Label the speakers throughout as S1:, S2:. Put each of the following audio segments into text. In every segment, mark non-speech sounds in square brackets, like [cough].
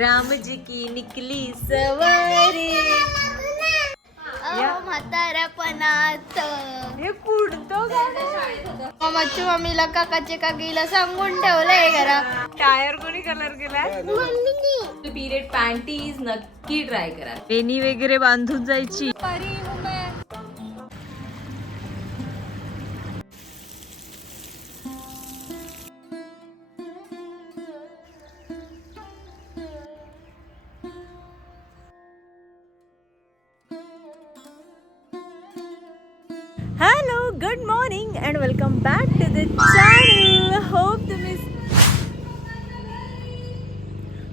S1: राम जी की निकली सवारी.
S2: म्हाताऱ्यापणात
S1: हे गाणं
S2: मच्छू मम्मीला काकाचे काकीला सांगून ठेवलंय घरा
S1: टायर कोणी कलर केलाय
S3: पिरियड पॅन्टीज नक्की ट्राय करा.
S1: वेणी वगैरे बांधून जायची. Good morning and welcome back to the channel hope तुम्ही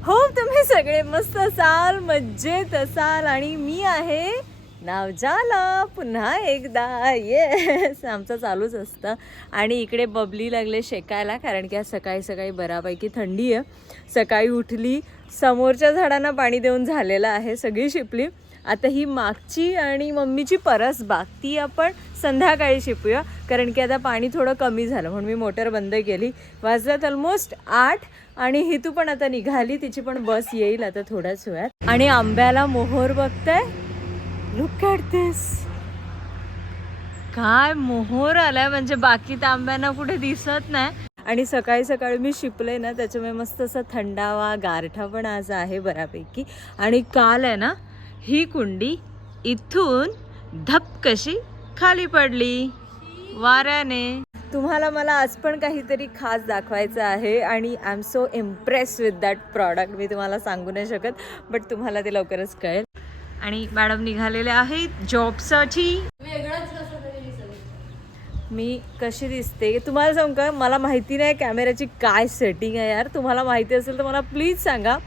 S1: होप तुम्ही सगळे मस्त असाल मज्जेत असाल आणि मी आहे नाव झाला पुन्हा एकदा. येस आमचं चालूच असतं. आणि इकडे बबली लागले शेकायला कारण की आज सकाळी सकाळी बऱ्यापैकी थंडी आहे. सकाळी उठली समोरच्या झाडांना पाणी देऊन झालेलं आहे सगळी शिपली. आता ही मागची आणि मम्मीची परस बाग ती आपण संध्याकाळी शिपूया. कारण की आता पाणी थोडं कमी झालं म्हणून मी मोटर बंद केली. वाजल्यात ऑलमोस्ट आठ आणि हितू पण आता निघाली तिची पण बस येईल आता थोड्याच वेळात. आणि आंब्याला मोहोर बघताय? लुक ॲट दिस काय मोहोर आलाय म्हणजे बाकी तर आंब्यांना कुठे दिसत नाही. आणि सकाळी सकाळी मी शिपले ना त्याच्यामुळे मस्त असा थंडावा गारठा पण आज आहे बऱ्यापैकी. आणि काल आहे ना ही कुंडी इथून धप कशी खाली पडली? वाऱ्याने. तुम्हाला मला आज पण काहीतरी खास दाखवायचं आहे आणि I am so impress with that product मी तुम्हाला सांगू नाही शकत बट तुम्हाला ते लवकरच कळेल. आणि मॅडम निघालेले आहेत जॉबसाठी. मी कशी दिसते? तुम्हाला सांगू का? मला माहिती नाही कॅमेऱ्याची काय सेटिंग आहे यार. तुम्हाला माहिती असेल तर मला प्लीज सांगा.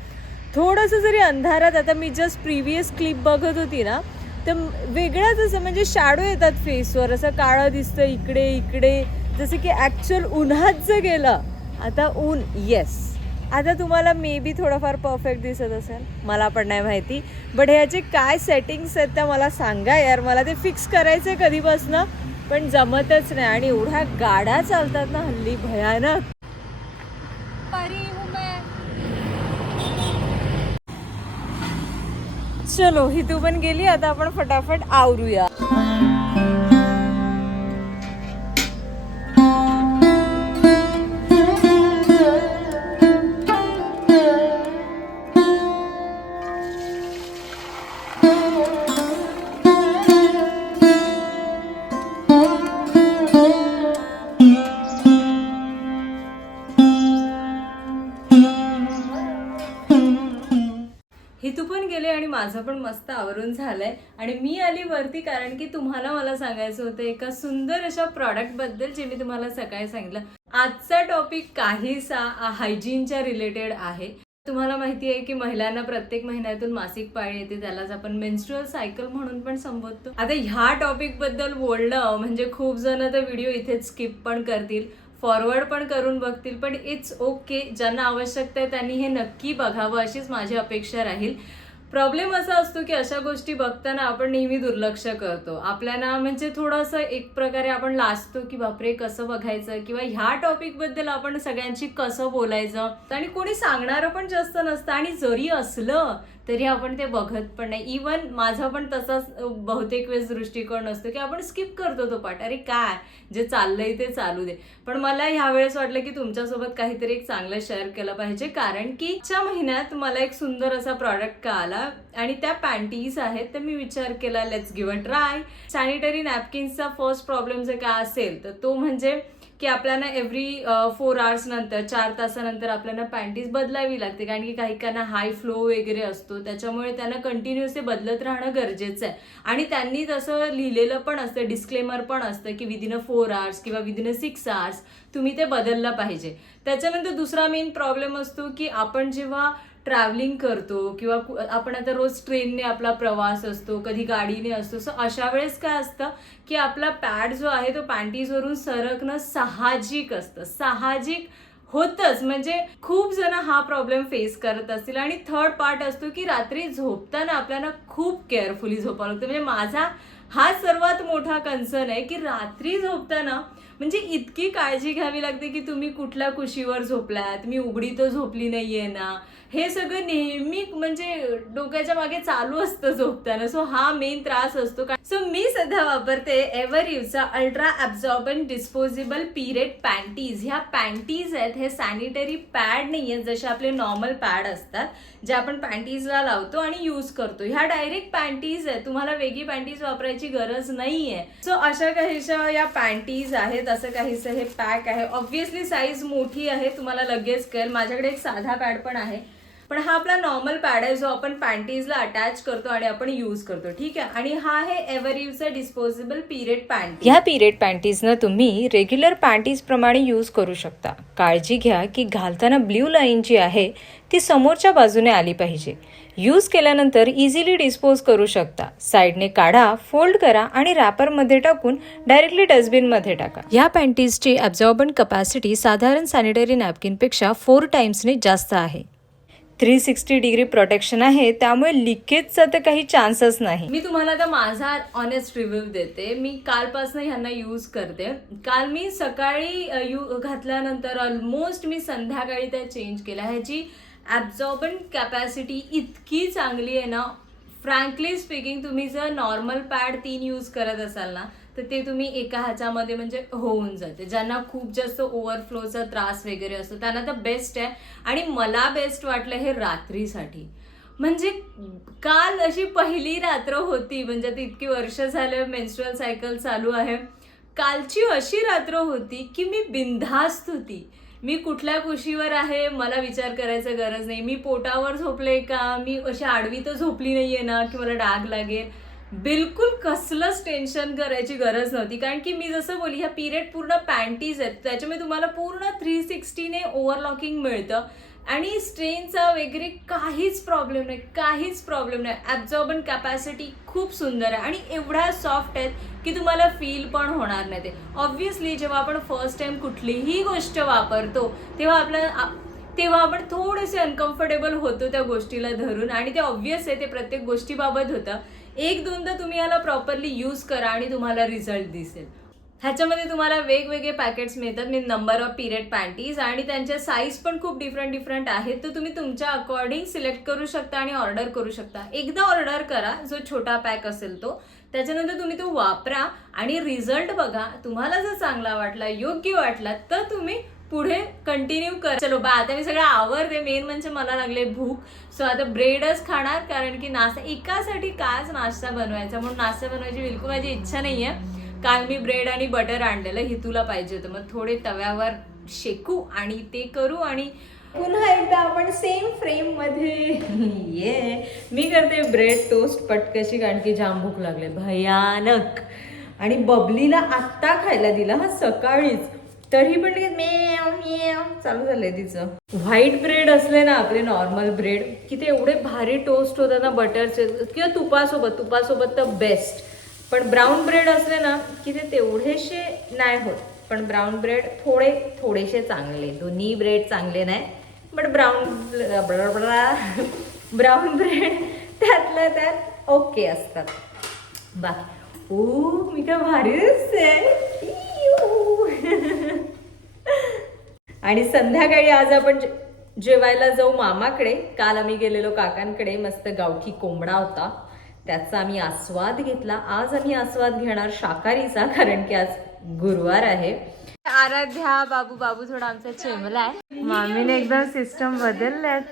S1: थोडंसं जरी अंधारात आता मी जस्ट प्रिव्हियस क्लिप बघत होती ना तर वेगळंच असं म्हणजे शॅडो येतात फेसवर असं काळं दिसतं इकडे इकडे. जसं की ॲक्च्युअल उन्हात जर गेलं. आता ऊन येस आता तुम्हाला मे बी थोडंफार परफेक्ट दिसत असेल. मला पण नाही माहिती. बट ह्याचे काय सेटिंग्स आहेत त्या मला सांगा यार. मला ते फिक्स करायचं आहे कधीपासनं. पण जमतच नाही. आणि एवढ्या गाड्या चालतात ना हल्ली भयानक. चलो ही तू पण गेली आता आपण फटाफट आवरूया. ही तू पण गेले आणि माझं पण मस्त आवरून झालंय. आणि मी आली वरती कारण की तुम्हाला मला सांगायचं होतं एका सुंदर अशा प्रॉडक्टबद्दल जे मी तुम्हाला सकाळी सांगितलं. आजचा टॉपिक काहीसा हायजीनच्या रिलेटेड आहे. तुम्हाला माहिती आहे की महिलांना प्रत्येक महिन्यातून मासिक पाळी येते त्यालाच आपण मेन्स्ट्रुअल सायकल म्हणून पण संबोधतो. आता ह्या टॉपिकबद्दल बोलणं म्हणजे खूप जण तर व्हिडिओ इथेच स्किप पण करतील. फॉरवर्ड पण करून बघतील पण इट्स ओके ज्यांना आवश्यकता आहे त्यांनी हे नक्की बघावं अशीच माझी अपेक्षा राहील. प्रॉब्लेम असा असतो की अशा गोष्टी बघताना आपण नेहमी दुर्लक्ष करतो. आपल्याला म्हणजे थोडंसं एक प्रकारे आपण लाजतो की बापरे कसं बघायचं? किंवा ह्या टॉपिकबद्दल आपण सगळ्यांशी कसं बोलायचं? आणि कोणी सांगणारं पण जास्त नसतं. आणि जरी असलं तरी आपण ते बघत पण नाही. इवन माझा पण तसाच बहुतेक वेळेस दृष्टिकोन असतो की आपण स्किप करतो तो पाठ अरे काय? जे चाललंय ते चालू दे. पण मला ह्या वेळेस वाटलं की तुमच्यासोबत काहीतरी एक चांगलं शेअर केलं पाहिजे. कारण की च्या महिन्यात मला एक सुंदर असा प्रॉडक्ट का आला आणि त्या पॅन्टीज आहेत तर मी विचार केला let's give a try sanitary नॅपकिन्सचा first problem जर काय असेल तर तो म्हणजे की आपल्याला एव्हरी फोर आवर्स नंतर चार तासानंतर आपल्याला पॅन्टीज बदलावी लागते. कारण की काही काहींना हाय फ्लो वगैरे असतो. त्याच्यामुळे त्यांना कंटिन्युअस ते बदलत राहणं गरजेचं आहे. आणि त्यांनी तसं लिहिलेलं पण असतं डिस्क्लेमर पण असतं की विदिन अ फोर आवर्स किंवा विदिन अ सिक्स आवर्स तुम्ही ते बदललं पाहिजे. त्याच्यानंतर दुसरा मेन प्रॉब्लेम असतो की आपण जेव्हा ट्रॅव्हलिंग करतो किंवा आपण आता रोज ट्रेनने आपला प्रवास असतो कधी गाडीने असतो. सो अशा वेळेस काय असतं की आपला पॅड जो आहे तो पॅन्टीजवरून सरकणं साहजिक असतं. साहजिक होतच. म्हणजे खूप जण हा प्रॉब्लेम फेस करत असतील आणि थर्ड पार्ट असतो की रात्री झोपताना आपल्याला खूप केअरफुली झोपावं लागतं. म्हणजे माझा हा सर्वात मोठा कन्सर्न आहे की रात्री झोपताना म्हणजे इतकी काळजी घ्यावी लागते की तुम्ही कुठल्या कुशीवर झोपलात मी उघडी तर झोपली नाहीये ना. हे सगळं नेहमी म्हणजे डोक्याच्या मागे चालू असतं झोपताना. सो हा मेन त्रास असतो. का सो मी सध्या वापरते ever यूचा ultra absorbent disposable period panties ह्या पॅन्टीज आहेत हे सॅनिटरी पॅड नाही आहेत जसे आपले नॉर्मल पॅड असतात जे आपण पॅन्टीजला लावतो आणि यूज करतो. ह्या डायरेक्ट पॅन्टीज आहेत. तुम्हाला वेगळी पॅन्टीज वापरायची गरज नाही आहे सो अशा काहीशा या पॅन्टीज आहेत असं काहीसं हे पॅक आहे. ऑब्व्हियसली साईज मोठी आहे तुम्हाला लगेच कळेल. माझ्याकडे एक साधा पॅड पण आहे. पण हा आपला नॉर्मल पॅड आहे जो आपण पॅन्टीजला अटॅच करतो आणि आपण यूज करतो ठीक आहे? आणि हा आहे एव्हरयूचा डिस्पोजेबल पिरियड पॅन्ट ह्या पिरियड पॅन्टीजनं तुम्ही रेग्युलर पॅन्टीज प्रमाणे यूज करू शकता. काळजी घ्या की घालताना ब्ल्यू लाईन जी आहे ती समोरच्या बाजूने आली पाहिजे. यूज केल्यानंतर इझिली डिस्पोज करू शकता. साईडने काढा फोल्ड करा आणि रॅपरमध्ये टाकून डायरेक्टली डस्टबिनमध्ये टाका. या पॅन्टीजची ॲब्झॉर्बन कपॅसिटी साधारण सॅनिटरी नॅपकिनपेक्षा फोर टाइम्सने जास्त आहे. थ्री सिक्स्टी डिग्री प्रोटेक्शन आहे त्यामुळे लिकेजचा तर काही चान्सच नाही. मी तुम्हाला आता माझा ऑनेस्ट रिव्ह्यू देते. मी कालपासून ह्यांना यूज करते. काल मी सकाळी यू घातल्यानंतर ऑलमोस्ट मी संध्याकाळी त्या चेंज केल्या. ह्याची ॲब्झॉर्बन कॅपॅसिटी इतकी चांगली आहे ना. फ्रँकली स्पीकिंग तुम्ही जर नॉर्मल पॅड तीन यूज करत असाल ना तर ते तुम्ही एका ह्याच्यामध्ये म्हणजे होऊन जाते. ज्यांना खूप जास्त ओव्हरफ्लोचा त्रास वगैरे असतो त्यांना तर बेस्ट आहे. आणि मला बेस्ट वाटलं हे रात्रीसाठी. म्हणजे काल अशी पहिली रात्र होती म्हणजे आता इतकी वर्ष झाले मेन्स्ट्रुअल सायकल चालू आहे. कालची अशी रात्र होती की मी बिनधास्त होती. मी कुठल्या कुशीवर आहे मला विचार करायचा गरज नाही. मी पोटावर झोपले का? मी अशी आडवी तर झोपली नाही आहे ना की मला डाग लागेल? बिलकुल कसलंच टेन्शन करायची गरज नव्हती. कारण की मी जसं बोली ह्या पिरियड पूर्ण पॅन्टीज आहेत. त्याच्यामुळे तुम्हाला पूर्ण थ्री सिक्स्टीने ओव्हरलॉकिंग मिळतं. आणि स्ट्रेनचा वगैरे काहीच प्रॉब्लेम नाही काहीच प्रॉब्लेम नाही. ॲब्झॉर्बन कॅपॅसिटी खूप सुंदर आहे. आणि एवढ्या सॉफ्ट आहेत की तुम्हाला फील पण होणार नाही ते. ऑब्व्हियसली जेव्हा आपण फर्स्ट टाइम कुठलीही गोष्ट वापरतो तेव्हा आपल्या तेव्हा आपण थोडेसे अनकम्फर्टेबल होतो त्या गोष्टीला धरून. आणि ते ऑब्व्हियस आहे ते प्रत्येक गोष्टीबाबत होतं. एक दोनदा तुम्ही याला प्रॉपरली यूज करा आणि तुम्हाला रिझल्ट दिसेल. ह्याच्यामध्ये तुम्हाला वेगवेगळे पॅकेट्स मिळतात. मी नंबर ऑफ पिरियड पॅन्टीज आणि त्यांच्या साईज पण खूप डिफरंट डिफरंट आहेत. तर तुम्ही तुमच्या अकॉर्डिंग सिलेक्ट करू शकता आणि ऑर्डर करू शकता. एकदा ऑर्डर करा जो छोटा पॅक असेल तो. त्याच्यानंतर तुम्ही तो वापरा आणि रिझल्ट बघा. तुम्हाला जर चांगला वाटला योग्य वाटला तर तुम्ही पुढे कंटिन्यू कर. चलो बा आता मी सगळं आवरते. मेन म्हणजे मला लागले भूक. सो आता ब्रेडच खाणार कारण की नाश्ता एकासाठी काच नाश्ता बनवायचा. म्हणून नाश्ता बनवायची बिलकुल माझी इच्छा नाही आहे काल मी ब्रेड आणि बटर आणलेलं हे तुला पाहिजे होतं. मग थोडे तव्यावर शेकू आणि ते करू आणि पुन्हा एकदा आपण सेम फ्रेममध्ये. [laughs] ये. मी करते ब्रेड टोस्ट पटकशी कारण की जाम भूक लागले. भयानक. आणि बबलीला आत्ता खायला दिला हा सकाळीच. तरी पण लगेच मेव मेव चालू झालंय तिचं. व्हाईट ब्रेड असले ना आपले नॉर्मल ब्रेड की ते एवढे भारी टोस्ट होतात ना बटरचे किंवा तुपासोबत तुपासोबत तर बेस्ट पण ब्राऊन ब्रेड असले ना की ते तेवढेसे नाही होत. पण ब्राऊन ब्रेड थोडे थोडेसे चांगले. दोन्ही ब्रेड चांगले नाही बट ब्राऊन ब्राऊन ब्रेड त्यातल्या त्यात ओके असतात. बाकी ओ मी काय भारी दिसते इयू. [laughs] आणि संध्याकाळी आज आपण जेवायला जाऊ मामाकडे. काल आम्ही गेलेलो काकांकडे. मस्त गावठी कोंबडा होता. त्याचा आम्ही आस्वाद घेतला. आज आम्ही आस्वाद घेणार शाकाहारीचा कारण की आज गुरुवार आहे. आराध्या बाबू बाबू थोडा आमचा चेमला आहे. मामीने एकदम सिस्टम बदलल्यात.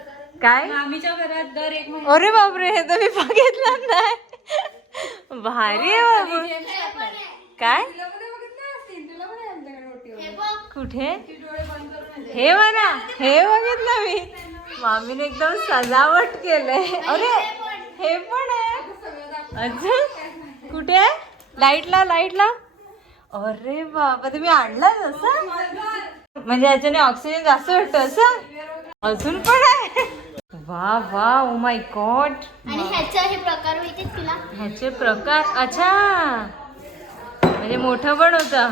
S1: काय?
S3: आम्हीच्या घरात दर एक
S1: अरे बापरे हे तर मी बघितलं नाही. भारी आहे बाबू. काय? कुठे? हे बघा हे बघितलं मी. मामीने एकदम सजावट केलंय. अरे हे पण आहे. अजून? कुठे लाईटला लाईटला अरे बाबा तुम्ही आणला असं? म्हणजे याच्याने ऑक्सिजन जास्त भेटतो असं? अजून पण आहे? वा वा ओ माय गॉड
S2: आणि ह्याचा हे प्रकार माहिती तुला?
S1: ह्याचे प्रकार अच्छा. म्हणजे मोठं पण होतं.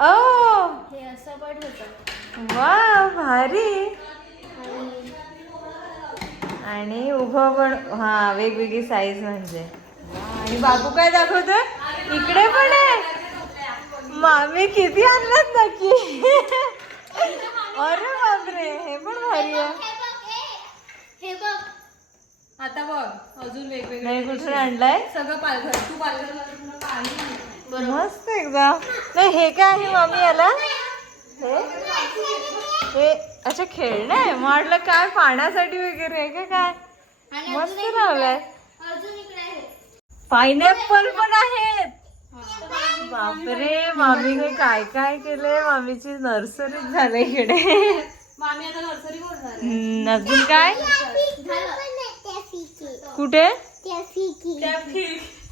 S1: ओ!
S2: हे असं पण होतं.
S1: वा भारी. आणि उभं पण हा वेगवेगळी साईज म्हणजे. आणि बाबू काय दाखवतोय? इकडे पण आहे. मामी किती आणलात नक्की अरे बापरे हे पण भारी आहे.
S3: आता बघ अजून वेगवेगळे
S1: कुठून आणलाय?
S3: सगळं पालघर. तू पाणी.
S1: मस्त एकदम. नाही हे काय आहे मामी याला? हे अच्छा खेळणं आहे? वाटलं काय पाण्यासाठी वगैरे आहे का काय? मस्त लावलाय पायनॅपल पण आहेत. बापरे मामीने काय काय केलंय? मामीची नर्सरीच झालंय इकडे.
S3: मामी आता नर्सरी
S1: अजून काय? कुठे?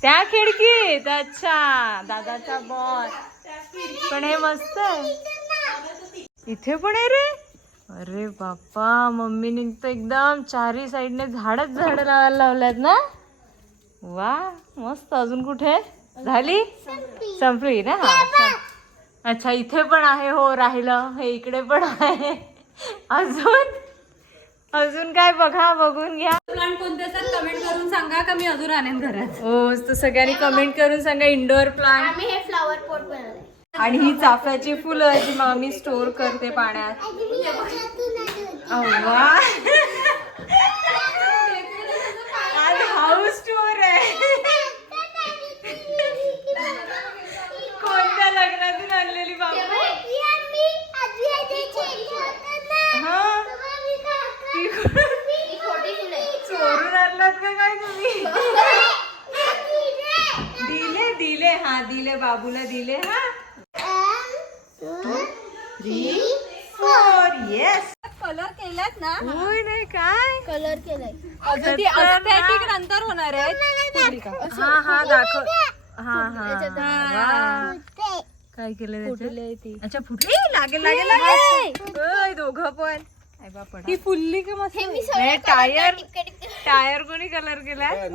S1: त्या खिडकीत. अच्छा दादाचा बॉल पण हे मस्त आहे. इथे पण आहे रे? अरे बाप्पा मम्मीने तर एकदम चारही साईडने झाडच झाड लावायला लावल्यात ना? वा मस्त. अजून कुठे? झाली? संपली ना? हा अच्छा इथे पण आहे हो राहिलं. हे इकडे पण आहे. अजून? अजून काय बघा बघून घ्या.
S3: प्लांट कोणते असतात कमेंट करून सांगा का मी अजून आणेन घरात?
S1: हो तर सगळ्यांनी कमेंट करून सांगा इंडोर प्लांट
S2: आम्ही हे फ्लॉवर पोट बनवलंय
S1: आणि ही चाफ्याची फुलं जी मामी स्टोर करते पाण्यात. हाऊस टूर आहे. कोणत्या लग्नातून आणलेली बाबू? हा? चोरून आणलात का काय तुम्ही? दिले दिले. हा दिले बाबूला दिले हा? थ्री फोर येस
S3: कलर केलात ना.
S1: होय नाही काय?
S2: कलर केलाय.
S3: अजून ती अस्थेटिक नंतर होणार आहे
S1: हा हा दाखव. हा हा. काय केलं? अच्छा फुटली लागेल लागेल लागेल. ओय, दोघं पण.
S3: ती फुलली का मस्त?
S1: टायर टायर कोणी कलर केलाय?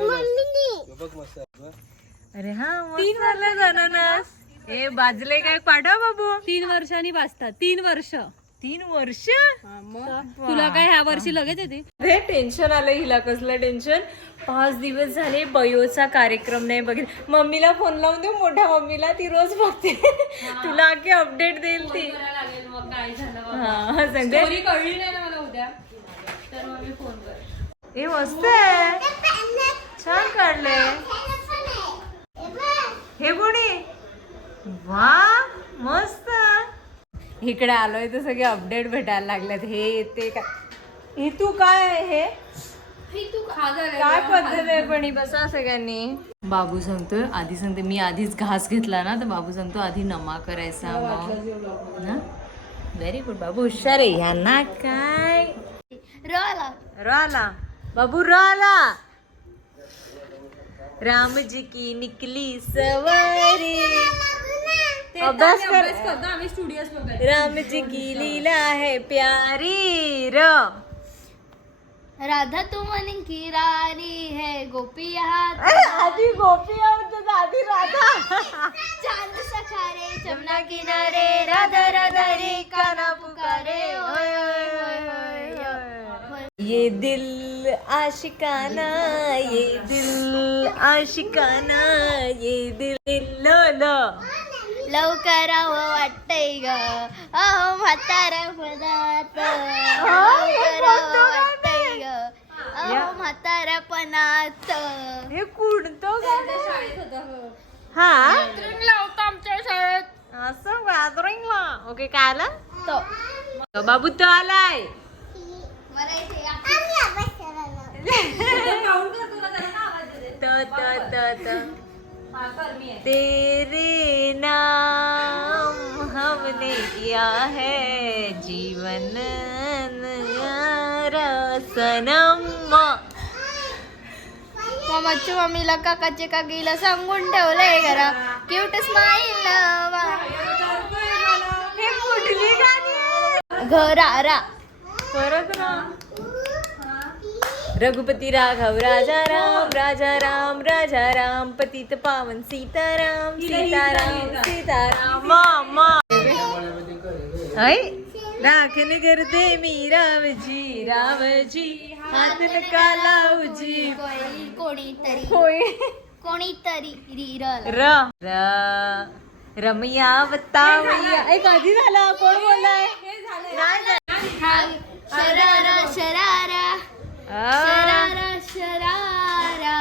S1: अरे हा तीन झालं अननस ए बाजले काय पाठव बाबू.
S3: तीन वर्षांनी वाचतात. तीन वर्ष.
S1: तीन वर्ष?
S3: तुला काय ह्या वर्षी लगेच येते?
S1: हे टेन्शन आलं हिला कसलं टेन्शन पाच दिवस झाले बयोचा कार्यक्रम नाही बघितला मम्मीला फोन लावून देऊ मोठ्या मम्मीला ती रोज बघते. तुला की अपडेट देईल ती.
S3: लागेल मग काय झालं
S1: हा संजय
S3: स्टोरी कळली नाही ना मला उद्या. तर मग मी फोन कर.
S1: हे मस्त आहे. छान काढले हे कोणी वा मस्त. इकडे आलोय तर सगळे अपडेट भेटायला लागलेत. हे ते काय? हे तू काय आहे हे? काय पद्धत आहे पण ही? बसा सगळ्यांनी. बाबू सांगतोय आधी सांगते मी आधीच घास घेतला ना तर बाबू सांगतो आधी नमा करायचा मग ना? व्हेरी गुड बाबू. हुशार आहे ह्यांना काय?
S2: र आला
S1: राला बाबू राला राम जी की निकली सवारी अभ्यास कर
S3: आम्ही स्टुडिओज
S1: की लीला है प्यारी र
S2: राधा तू म्हणे की राणी है गोपी हात
S1: अरे, आधी गोपी आवडतात आधी राधा।
S2: चाँद सखारे जमुना किनारे राधा राधा रे काना पुकारे। ओय ओय ओय ओय ओय.
S1: ये दिल आशिकाना ये दिल आशिकाना ये दिल ल ल।
S2: लवकरावं वाटतंय ग. अहो म्हातारा पदार्थ.
S1: हे कोणतं
S2: लवकरावं
S1: गाणं
S2: वाटतंय ग. अहो म्हातारापणात
S1: हे कुडतो गाणं हा.
S2: लावतो आमच्या शाळेत.
S1: असं गॅदरिंगला ओके काय आला?
S2: तो.
S1: बाबू तो आलाय. [laughs] [laughs] त त त त. तेरे किया है जीवन नयारा सनम।
S2: मम्माच्या मम्मीला काकाचे काकीला सांगून ठेवलंय घरा क्यूट स्माईल
S1: हे गाणी
S2: घरारा
S1: परत ना. रघुपती राघव राजा राम राजा राम राजा राम पतित पावन सीताराम सीताराम सीताराम. मामा ऐ राखण करते मी रामजी रामजी हात नका लावजी
S2: कोणीतरी
S1: होय
S2: कोणीतरी री र
S1: र र रमया बतावया ऐ कधी झाला कोण बोललाय
S2: शरारा शरारा. शरारा शरारा.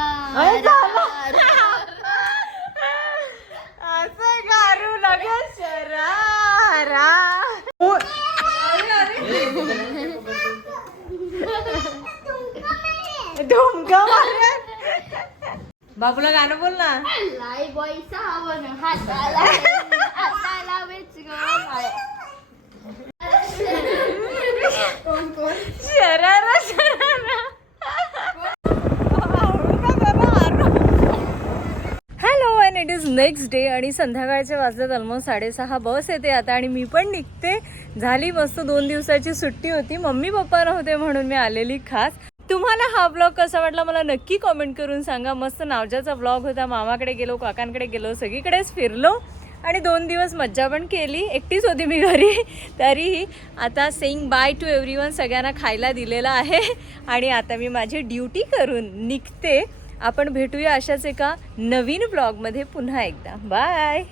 S1: असं गारू लगेच शरारा मारत. बाबूला गाणं बोल ना.
S2: लाई बॉय सावन हाताला हाताला वेच
S1: शरारा sharara. Hello and it is next day आणि संध्याकाळच्या वाजल्यात ऑलमोस्ट साडेसहा. बस येते आता आणि मी पण निघते. झाली मस्त दोन दिवसाची सुट्टी होती. मम्मी पप्पा नव्हते म्हणून मी आलेली खास. तुम्हाला हा ब्लॉग कसा वाटला मला नक्की कॉमेंट करून सांगा. मस्त नावजाचा ब्लॉग होता. मामाकडे गेलो काकांकडे गेलो सगळीकडेच फिरलो. आणि दोन दिवस मज्जा पण केली. एकटीच होती मी घरी. [laughs] तरीही आता saying bye to everyone सगळ्यांना खायला दिलेलं आहे. आणि आता मी माझी ड्युटी करून निघते. आपण भेटूया अशाच एका नवीन ब्लॉगमध्ये पुन्हा एकदा. बाय